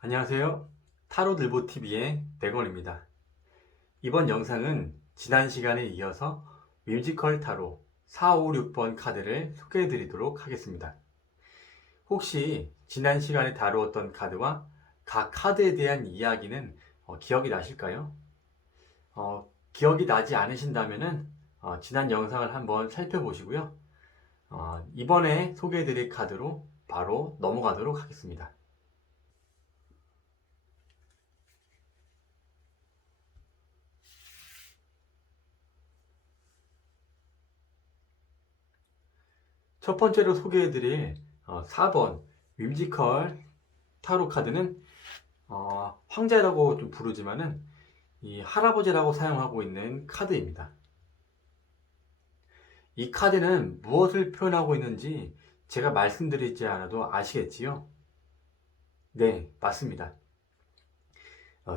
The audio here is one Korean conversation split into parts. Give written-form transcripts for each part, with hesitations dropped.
안녕하세요. 타로들보TV의 백원입니다. 이번 영상은 지난 시간에 이어서 뮤지컬 타로 4, 5, 6번 카드를 소개해 드리도록 하겠습니다. 혹시 지난 시간에 다루었던 카드와 각 카드에 대한 이야기는 기억이 나실까요? 기억이 나지 않으신다면 지난 영상을 한번 살펴보시고요. 이번에 소개해 드릴 카드로 바로 넘어가도록 하겠습니다. 첫 번째로 소개해드릴 4번 뮤지컬 타로 카드는 황제라고 좀 부르지만은 이 할아버지라고 사용하고 있는 카드입니다. 이 카드는 무엇을 표현하고 있는지 제가 말씀드리지 않아도 아시겠지요? 네, 맞습니다.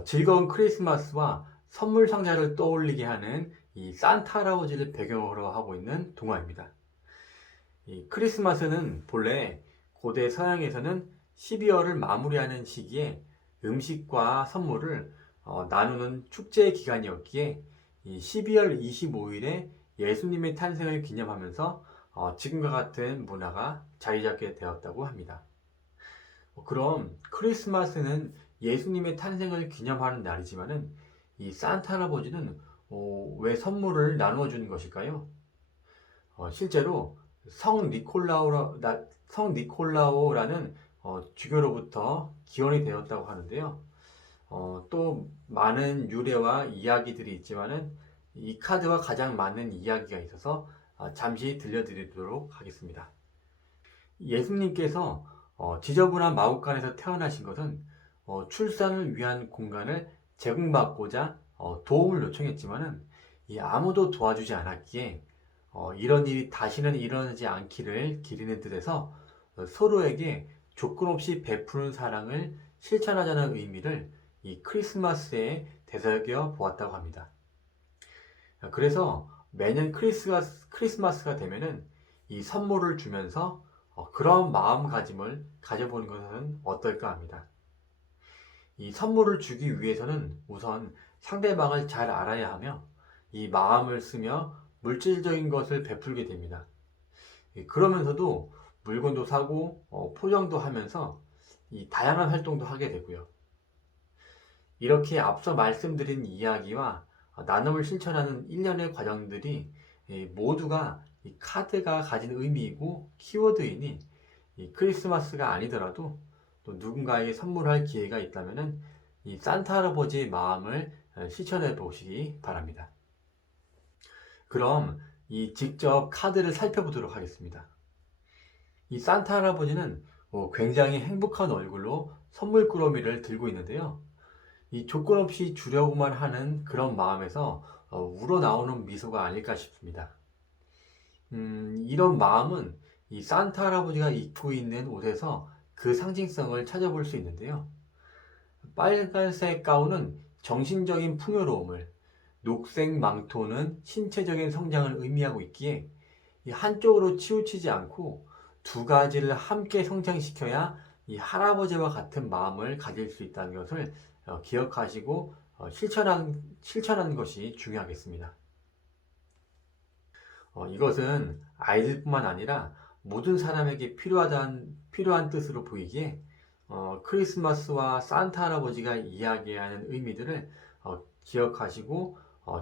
즐거운 크리스마스와 선물 상자를 떠올리게 하는 이 산타 할아버지를 배경으로 하고 있는 동화입니다. 이 크리스마스는 본래 고대 서양에서는 12월을 마무리하는 시기에 음식과 선물을 나누는 축제 기간이었기에 이 12월 25일에 예수님의 탄생을 기념하면서 지금과 같은 문화가 자리 잡게 되었다고 합니다. 그럼 크리스마스는 예수님의 탄생을 기념하는 날이지만은 이 산타 할아버지는 왜 선물을 나누어 주는 것일까요? 실제로 성 니콜라오라는 주교로부터 기원이 되었다고 하는데요. 또 많은 유래와 이야기들이 있지만은 이 카드와 가장 맞는 이야기가 있어서 잠시 들려드리도록 하겠습니다. 예수님께서 지저분한 마국간에서 태어나신 것은 출산을 위한 공간을 제공받고자 도움을 요청했지만은 아무도 도와주지 않았기에 이런 일이 다시는 일어나지 않기를 기리는 뜻에서 서로에게 조건 없이 베푸는 사랑을 실천하자는 의미를 이 크리스마스에 되새겨 보았다고 합니다. 그래서 매년 크리스마스가 되면은 이 선물을 주면서 그런 마음가짐을 가져보는 것은 어떨까 합니다. 이 선물을 주기 위해서는 우선 상대방을 잘 알아야 하며 이 마음을 쓰며 물질적인 것을 베풀게 됩니다. 그러면서도 물건도 사고 포장도 하면서 이 다양한 활동도 하게 되고요. 이렇게 앞서 말씀드린 이야기와 나눔을 실천하는 일련의 과정들이 모두가 이 카드가 가진 의미이고 키워드이니 이 크리스마스가 아니더라도 또 누군가에게 선물할 기회가 있다면 이 산타 할아버지의 마음을 실천해 보시기 바랍니다. 그럼 이 직접 카드를 살펴보도록 하겠습니다. 이 산타 할아버지는 굉장히 행복한 얼굴로 선물 꾸러미를 들고 있는데요. 이 조건 없이 주려고만 하는 그런 마음에서 우러나오는 미소가 아닐까 싶습니다. 이런 마음은 이 산타 할아버지가 입고 있는 옷에서 그 상징성을 찾아볼 수 있는데요. 빨간색 가운은 정신적인 풍요로움을, 녹색 망토는 신체적인 성장을 의미하고 있기에 이 한쪽으로 치우치지 않고 두 가지를 함께 성장시켜야 이 할아버지와 같은 마음을 가질 수 있다는 것을 기억하시고 실천하는 것이 중요하겠습니다. 이것은 아이들뿐만 아니라 모든 사람에게 필요한 뜻으로 보이기에 크리스마스와 산타 할아버지가 이야기하는 의미들을 기억하시고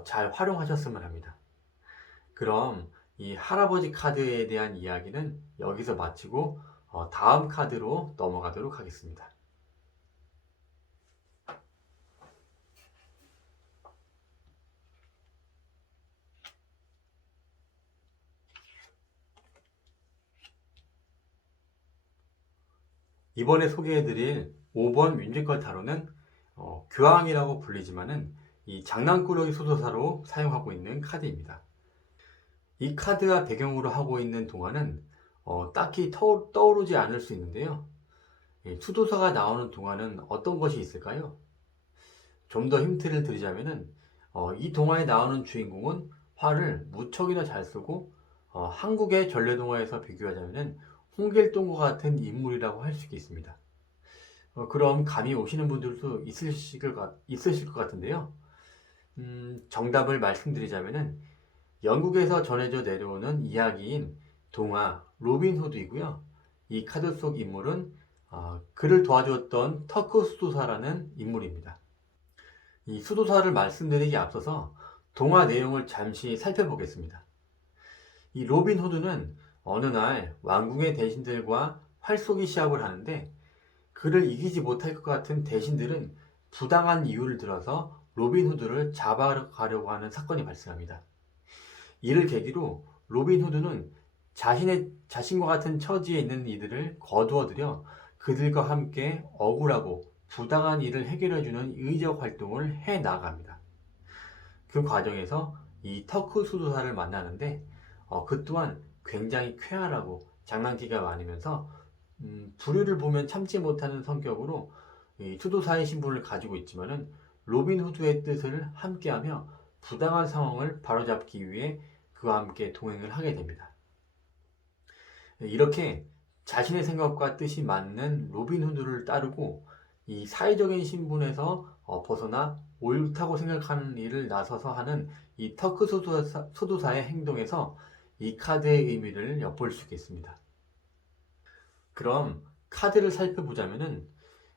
잘 활용하셨으면 합니다. 그럼 이 할아버지 카드에 대한 이야기는 여기서 마치고 다음 카드로 넘어가도록 하겠습니다. 이번에 소개해드릴 5번 뮤지컬 타로는 교황이라고 불리지만은 이 장난꾸러기 소도사로 사용하고 있는 카드입니다. 이 카드가 배경으로 하고 있는 동화는 딱히 떠오르지 않을 수 있는데요. 수도사가 나오는 동화는 어떤 것이 있을까요? 좀 더 힌트를 드리자면은 이 동화에 나오는 주인공은 활을 무척이나 잘 쏘고 한국의 전래동화에서 비교하자면은 홍길동과 같은 인물이라고 할 수 있습니다. 그럼 감이 오시는 분들도 있으실 것 같은데요. 정답을 말씀드리자면은 영국에서 전해져 내려오는 이야기인 동화 로빈 후드이고요. 이 카드 속 인물은 그를 도와주었던 터크 수도사라는 인물입니다. 이 수도사를 말씀드리기 앞서서 동화 내용을 잠시 살펴보겠습니다. 이 로빈 후드는 어느 날 왕궁의 대신들과 활쏘기 시합을 하는데 그를 이기지 못할 것 같은 대신들은 부당한 이유를 들어서 로빈 후드를 잡아가려고 하는 사건이 발생합니다. 이를 계기로 로빈 후드는 자신과 같은 처지에 있는 이들을 거두어들여 그들과 함께 억울하고 부당한 일을 해결해주는 의적 활동을 해 나갑니다. 그 과정에서 이 터크 수도사를 만나는데 그 또한 굉장히 쾌활하고 장난기가 많으면서 불의를 보면 참지 못하는 성격으로 이 수도사의 신분을 가지고 있지만은 로빈 후드의 뜻을 함께하며 부당한 상황을 바로잡기 위해 그와 함께 동행을 하게 됩니다. 이렇게 자신의 생각과 뜻이 맞는 로빈 후드를 따르고 이 사회적인 신분에서 벗어나 옳다고 생각하는 일을 나서서 하는 이 터크 소도사의 행동에서 이 카드의 의미를 엿볼 수 있겠습니다. 그럼 카드를 살펴보자면은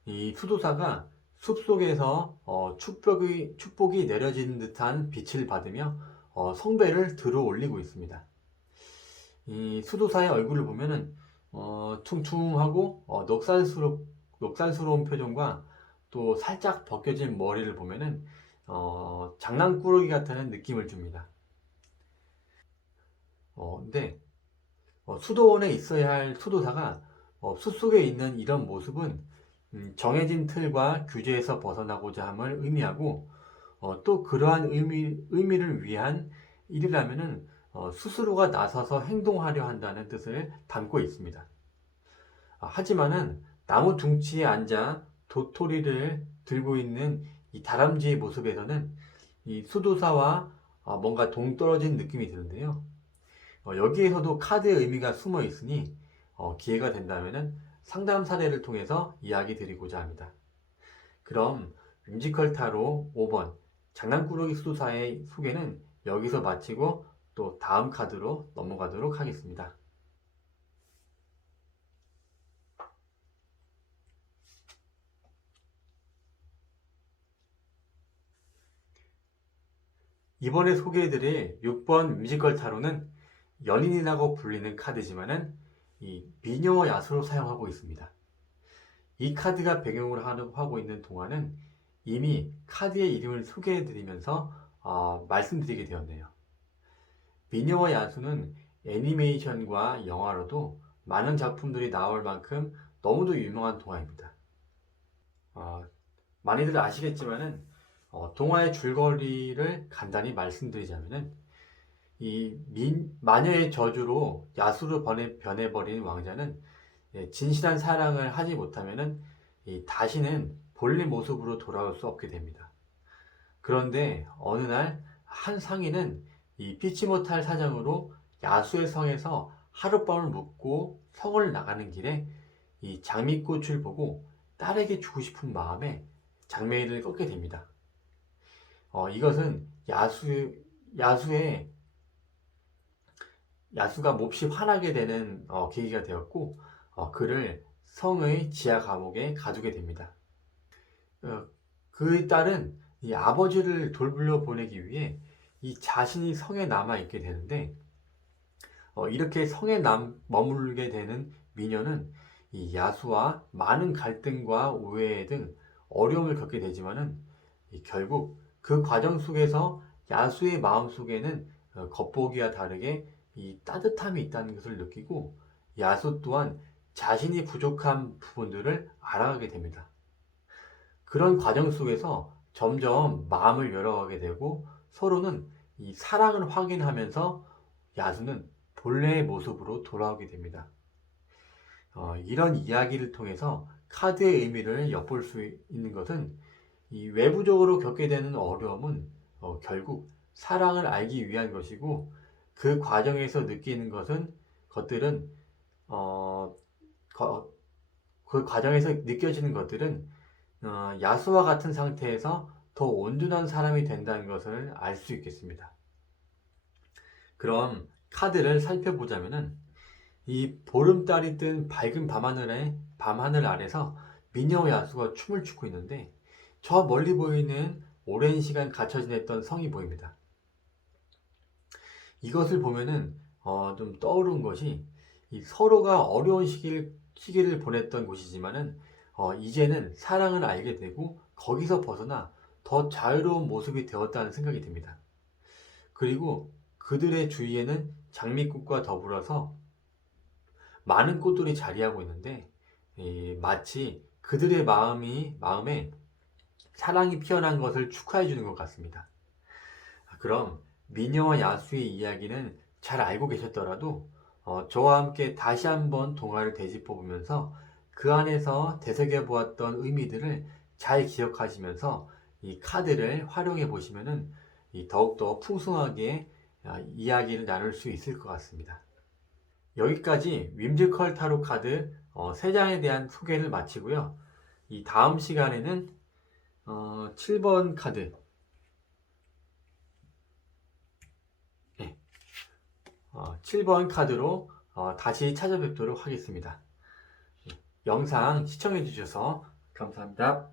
이 수도사가 숲속에서 축복이 내려진 듯한 빛을 받으며 성배를 들어 올리고 있습니다. 이 수도사의 얼굴을 보면은 퉁퉁하고 녹살스러운 표정과 또 살짝 벗겨진 머리를 보면은 장난꾸러기 같다는 느낌을 줍니다. 근데 수도원에 있어야 할 수도사가 숲속에 있는 이런 모습은 정해진 틀과 규제에서 벗어나고자 함을 의미하고 또 그러한 의미를 위한 일이라면은 스스로가 나서서 행동하려 한다는 뜻을 담고 있습니다. 하지만은 나무 둥치에 앉아 도토리를 들고 있는 이 다람쥐의 모습에서는 이 수도사와 뭔가 동떨어진 느낌이 드는데요. 여기에서도 카드의 의미가 숨어 있으니 기회가 된다면은 상담 사례를 통해서 이야기 드리고자 합니다. 그럼 뮤지컬 타로 5번 장난꾸러기 수도사의 소개는 여기서 마치고 또 다음 카드로 넘어가도록 하겠습니다. 이번에 소개해드릴 6번 뮤지컬 타로는 연인이라고 불리는 카드지만은 이 미녀와 야수로 사용하고 있습니다. 이 카드가 배경으로 하고 있는 동화는 이미 카드의 이름을 소개해드리면서 말씀드리게 되었네요. 미녀와 야수는 애니메이션과 영화로도 많은 작품들이 나올 만큼 너무도 유명한 동화입니다. 많이들 아시겠지만은 동화의 줄거리를 간단히 말씀드리자면은 마녀의 저주로 야수로 변해버린 왕자는 진실한 사랑을 하지 못하면은 다시는 본래 모습으로 돌아올 수 없게 됩니다. 그런데 어느 날 한 상인은 이 피치 못할 사정으로 야수의 성에서 하룻밤을 묵고 성을 나가는 길에 이 장미꽃을 보고 딸에게 주고 싶은 마음에 장매를 꺾게 됩니다. 이것은 야수가 몹시 화나게 되는 계기가 되었고 그를 성의 지하 감옥에 가두게 됩니다. 그의 딸은 이 아버지를 돌려 보내기 위해 이 자신이 성에 남아 있게 되는데 이렇게 머물게 되는 미녀는 이 야수와 많은 갈등과 오해 등 어려움을 겪게 되지만은 결국 그 과정 속에서 야수의 마음 속에는 겉보기와 다르게 이 따뜻함이 있다는 것을 느끼고 야수 또한 자신이 부족한 부분들을 알아가게 됩니다. 그런 과정 속에서 점점 마음을 열어가게 되고 서로는 이 사랑을 확인하면서 야수는 본래의 모습으로 돌아오게 됩니다. 이런 이야기를 통해서 카드의 의미를 엿볼 수 있는 것은 이 외부적으로 겪게 되는 어려움은 결국 사랑을 알기 위한 것이고 그 과정에서 느끼는 것들은 그 과정에서 느껴지는 것들은 야수와 같은 상태에서 더 온순한 사람이 된다는 것을 알 수 있겠습니다. 그럼 카드를 살펴보자면은 이 보름달이 뜬 밝은 밤하늘 아래서 미녀 야수가 춤을 추고 있는데 저 멀리 보이는 오랜 시간 갇혀 지냈던 성이 보입니다. 이것을 보면은 좀 떠오른 것이 이 서로가 어려운 시기를 보냈던 곳이지만은 이제는 사랑을 알게 되고 거기서 벗어나 더 자유로운 모습이 되었다는 생각이 듭니다. 그리고 그들의 주위에는 장미꽃과 더불어서 많은 꽃들이 자리하고 있는데 마치 그들의 마음에 사랑이 피어난 것을 축하해 주는 것 같습니다. 그럼 미녀와 야수의 이야기는 잘 알고 계셨더라도 저와 함께 다시 한번 동화를 되짚어 보면서 그 안에서 되새겨 보았던 의미들을 잘 기억하시면서 이 카드를 활용해 보시면은 더욱더 풍성하게 이야기를 나눌 수 있을 것 같습니다. 여기까지 윈드컬 타로 카드 3장에 대한 소개를 마치고요. 이 다음 시간에는 7번 카드 7번 카드로 다시 찾아뵙도록 하겠습니다. 영상 시청해 주셔서 감사합니다.